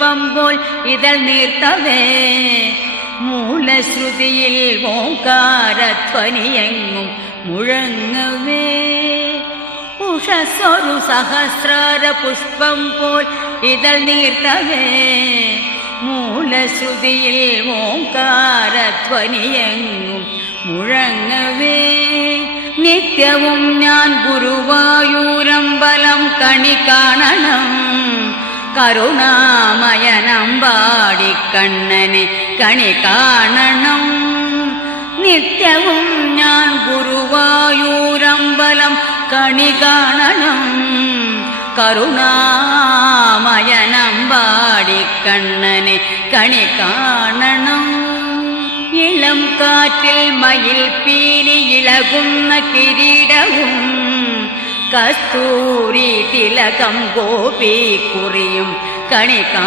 പുഷ്പം പോൽ ഇതൾ നീർത്തവേ മൂലശ്രുതിയിൽ ഓംകാരധ്വനിയെങ്ങും മുഴങ്ങവേ ഉഷസ്സൊരു സഹസ്രാര പുഷ്പം പോൽ ഇതൾ നീർത്തവേ മൂലശ്രുതിയിൽ ഓംകാരധ്വനിയെങ്ങും മുഴങ്ങവേ നിത്യവും ഞാൻ ഗുരുവായൂരമ്പലം കണി കാണണം കരുണാമയനമ്പാടിക്കണ്ണനെ കണി കാണണം നിത്യവും ഞാൻ ഗുരുവായൂരമ്പലം കണി കാണണം കരുണാമയനമ്പാടിക്കണ്ണനെ കണി കാണണം ഇളം കാറ്റിൽ മയിൽ പീലി ഇളകുന്ന കിരീടവും കസ്തൂരി തിലകം ഗോപി കുറിയും കണി